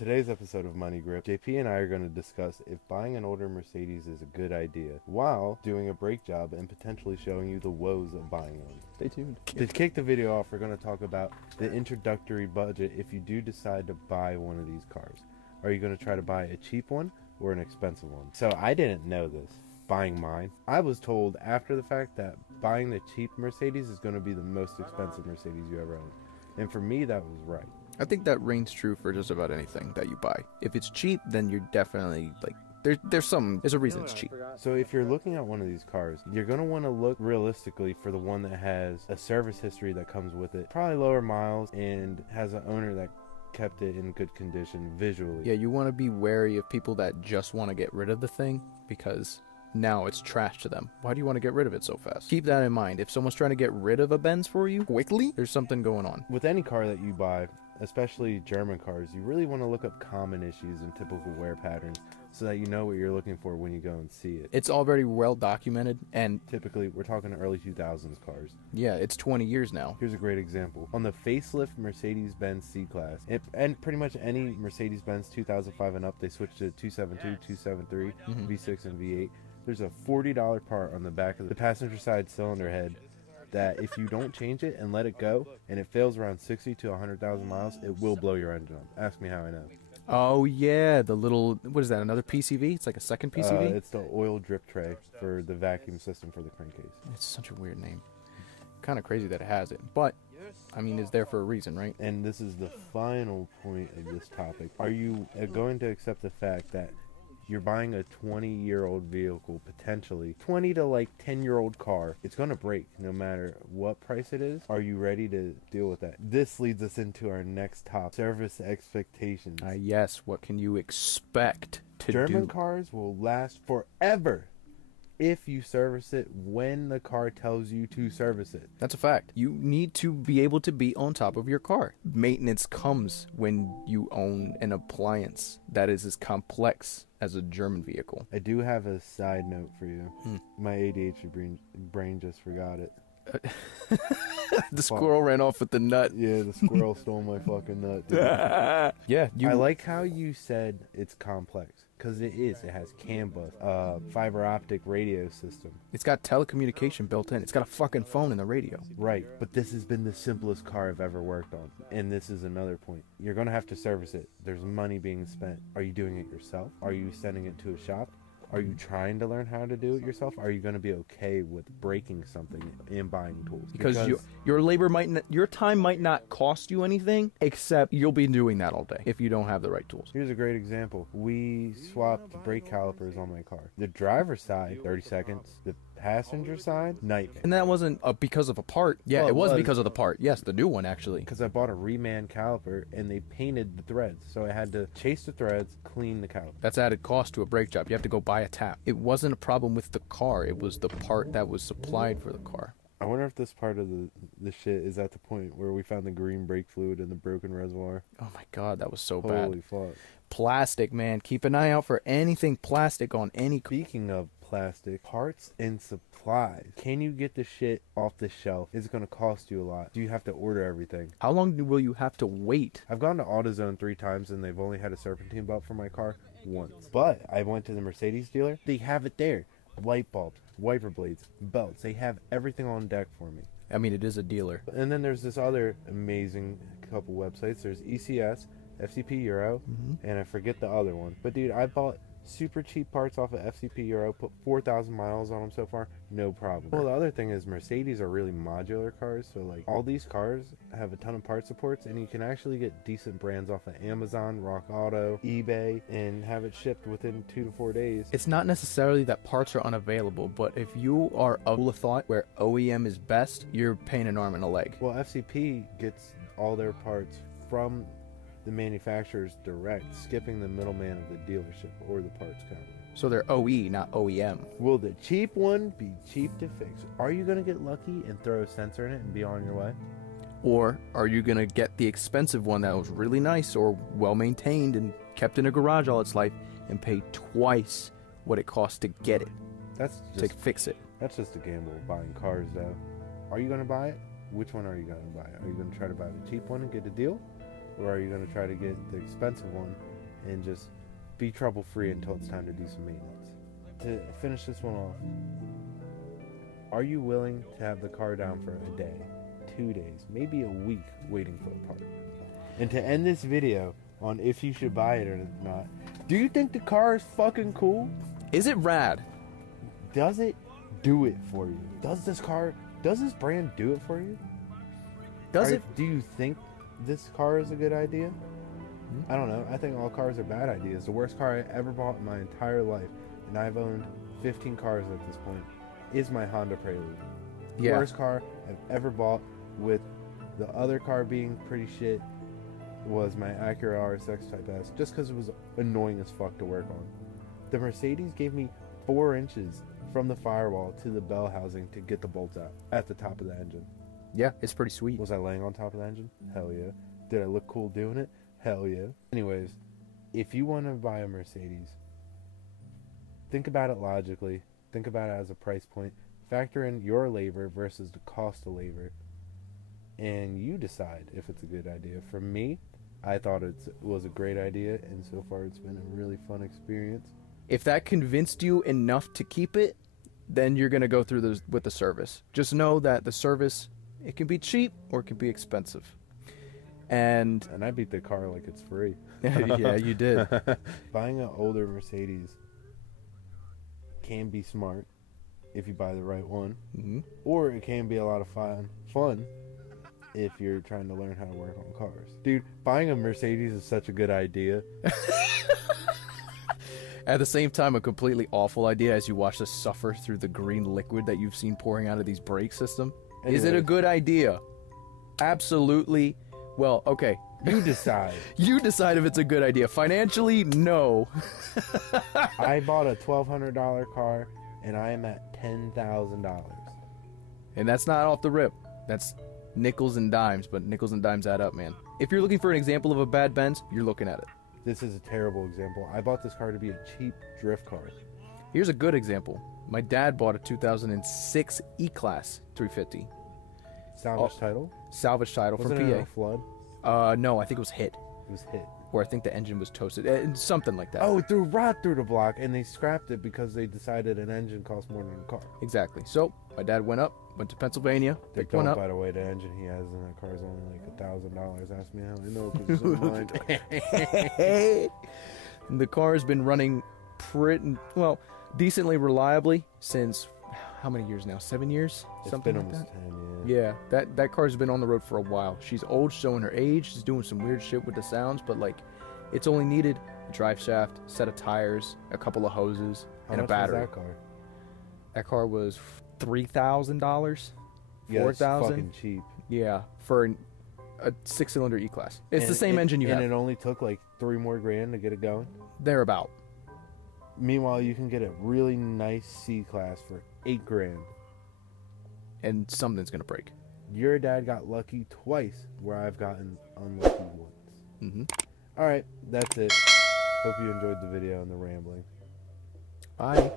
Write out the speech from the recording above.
today's episode of Money Grip, JP and I are going to discuss if buying an older Mercedes is a good idea while doing a brake job and potentially showing you the woes of buying one. Stay tuned. To kick the video off, we're going to talk about the introductory budget if you do decide to buy one of these cars. Are you going to try to buy a cheap one or an expensive one? So I didn't know this buying mine. I was told after the fact that buying the cheap Mercedes is going to be the most expensive Mercedes you ever own. And for me, that was right. I think that reigns true for just about anything that you buy. If it's cheap, then you're definitely like there's a reason it's cheap. So if you're looking at one of these cars, you're going to want to look realistically for the one that has a service history that comes with it, probably lower miles, and has an owner that kept it in good condition visually. Yeah, you want to be wary of people that just want to get rid of the thing because now it's trash to them. Why do you want to get rid of it so fast? Keep that in mind. If someone's trying to get rid of a Benz for you quickly, there's something going on. With any car that you buy, especially German cars, you really want to look up common issues and typical wear patterns so that you know what you're looking for when you go and see it. It's all very well documented, and typically we're talking early 2000s cars. Yeah, it's 20 years now. Here's a great example. On the facelift Mercedes-Benz C-Class, and pretty much any Mercedes-Benz 2005 and up, they switched to 272, 273, V6 and V8. There's a $40 part on the back of the passenger side cylinder head that if you don't change it and let it go and it fails around 60 to 100,000 miles, it will blow your engine up. Ask me how I know. Oh yeah, the little, what is that, another PCV? It's like a second PCV? It's the oil drip tray for the vacuum system for the crankcase. It's such a weird name. Kind of crazy that it has it, but I mean, it's there for a reason, right? And this is the final point of this topic. Are you going to accept the fact that you're buying a 20-year-old vehicle, potentially 20 to like 10-year-old car? It's going to break no matter what price it is. Are you ready to deal with that? This leads us into our next topic: service expectations. Yes, what can you expect to do? German cars will last forever if you service it when the car tells you to service it. That's a fact. You need to be able to be on top of your car. Maintenance comes when you own an appliance that is as complex as a German vehicle. I do have a side note for you. My ADHD brain just forgot it. The squirrel ran off with the nut. Yeah, the squirrel stole my fucking nut, dude. Yeah, I like how you said it's complex, because it is. It has CAN bus, fiber optic radio system. It's got telecommunication built in. It's got a fucking phone in the radio. Right, but this has been the simplest car I've ever worked on. And this is another point. You're going to have to service it. There's money being spent. Are you doing it yourself? Are you sending it to a shop? Are you trying to learn how to do it yourself? Are you going to be okay with breaking something and buying tools? Because your labor your time might not cost you anything, except you'll be doing that all day if you don't have the right tools. Here's a great example. We swapped brake calipers on my car. The driver's side, 30 seconds. The passenger side, nightmare. And that wasn't because of a part. Yeah, well, it was because of the part. Yes, the new one actually. Because I bought a reman caliper and they painted the threads, so I had to chase the threads, clean the caliper. That's added cost to a brake job. You have to go buy a tap. It wasn't a problem with the car. It was the part that was supplied for the car. I wonder if this part of the shit is at the point where we found the green brake fluid in the broken reservoir. Oh my god, that was so bad. Holy fuck. Plastic, man. Keep an eye out for anything plastic on any... Speaking of plastic, parts and supplies. Can you get the shit off the shelf? It's going to cost you a lot. Do you have to order everything? How long will you have to wait? I've gone to AutoZone 3 times and they've only had a serpentine belt for my car once. But I went to the Mercedes dealer. They have it there. Light bulbs, wiper blades, belts. They have everything on deck for me. I mean, it is a dealer. And then there's this other amazing couple websites. There's ECS, FCP Euro, and I forget the other one. But dude, I bought super cheap parts off of FCP Euro, put 4,000 miles on them so far, no problem. Well, the other thing is Mercedes are really modular cars, so like all these cars have a ton of part supports, and you can actually get decent brands off of Amazon, Rock Auto, eBay, and have it shipped within 2 to 4 days. It's not necessarily that parts are unavailable, but if you are of the thought where OEM is best, you're paying an arm and a leg. Well, FCP gets all their parts from the manufacturers direct, skipping the middleman of the dealership or the parts counter. So they're OE, not OEM. Will the cheap one be cheap to fix? Are you going to get lucky and throw a sensor in it and be on your way? Or are you going to get the expensive one that was really nice or well maintained and kept in a garage all its life and pay twice what it costs to get it? That's just to fix it. That's just a gamble of buying cars, though. Are you going to buy it? Which one are you going to buy? Are you going to try to buy the cheap one and get a deal? Or are you going to try to get the expensive one and just be trouble free until it's time to do some maintenance. To finish this one off, are you willing to have the car down for a day, 2 days, maybe a week waiting for a part? And to end this video on if you should buy it or not, do you think the car is fucking cool? Is it rad? Does it do it for you? Does this brand do it for you? Do you think this car is a good idea? I don't know. I think all cars are bad ideas. The worst car I ever bought in my entire life, and I've owned 15 cars at this point, is my Honda Prelude. The worst car I've ever bought, with the other car being pretty shit, was my Acura RSX Type S, just because it was annoying as fuck to work on. The Mercedes gave me 4 inches from the firewall to the bell housing to get the bolts out at the top of the engine. Yeah, it's pretty sweet. Was I laying on top of the engine? Hell yeah. Did I look cool doing it? Hell yeah. Anyways, if you want to buy a Mercedes, think about it logically. Think about it as a price point. Factor in your labor versus the cost of labor, and you decide if it's a good idea. For me, I thought it was a great idea, and so far it's been a really fun experience. If that convinced you enough to keep it, then you're going to go through with the service. Just know that the service, it can be cheap or it can be expensive. And I beat the car like it's free. Yeah, you did. Buying an older Mercedes can be smart if you buy the right one, or it can be a lot of fun if you're trying to learn how to work on cars. Dude, buying a Mercedes is such a good idea. At the same time, a completely awful idea as you watch us suffer through the green liquid that you've seen pouring out of these brake system. Anyways. Is it a good idea? Absolutely. Well, okay. You decide. You decide if it's a good idea. Financially, no. I bought a $1,200 car, and I am at $10,000. And that's not off the rip. That's nickels and dimes, but nickels and dimes add up, man. If you're looking for an example of a bad Benz, you're looking at it. This is a terrible example. I bought this car to be a cheap drift car. Here's a good example. My dad bought a 2006 E-Class 350. Salvage title? Salvage title from PA. Wasn't it a flood? No, I think it was hit. It was hit. Or I think the engine was toasted. Something like that. Oh, it threw right through the block, and they scrapped it because they decided an engine costs more than a car. Exactly. So, my dad went to Pennsylvania, picked one up. By the way, the engine he has in that car is only like $1,000. Ask me how I know, because it's in mine. The car has been running decently reliably since... How many years now? 7 years? It's Something been like almost that? 10, yeah. Yeah, that car's been on the road for a while. She's old, showing her age. She's doing some weird shit with the sounds, but like, it's only needed a drive shaft, set of tires, a couple of hoses, and a battery. How much was that car? That car was $3,000, Yeah, it's $4,000. fucking cheap. Yeah, for a 6-cylinder E-Class. It's the same engine you have. And it only took like $3 more to get it going. Thereabout. Meanwhile, you can get a really nice C-Class for $8,000. And something's gonna break. Your dad got lucky twice, where I've gotten unlucky once. All right, that's it. Hope you enjoyed the video and the rambling. Bye.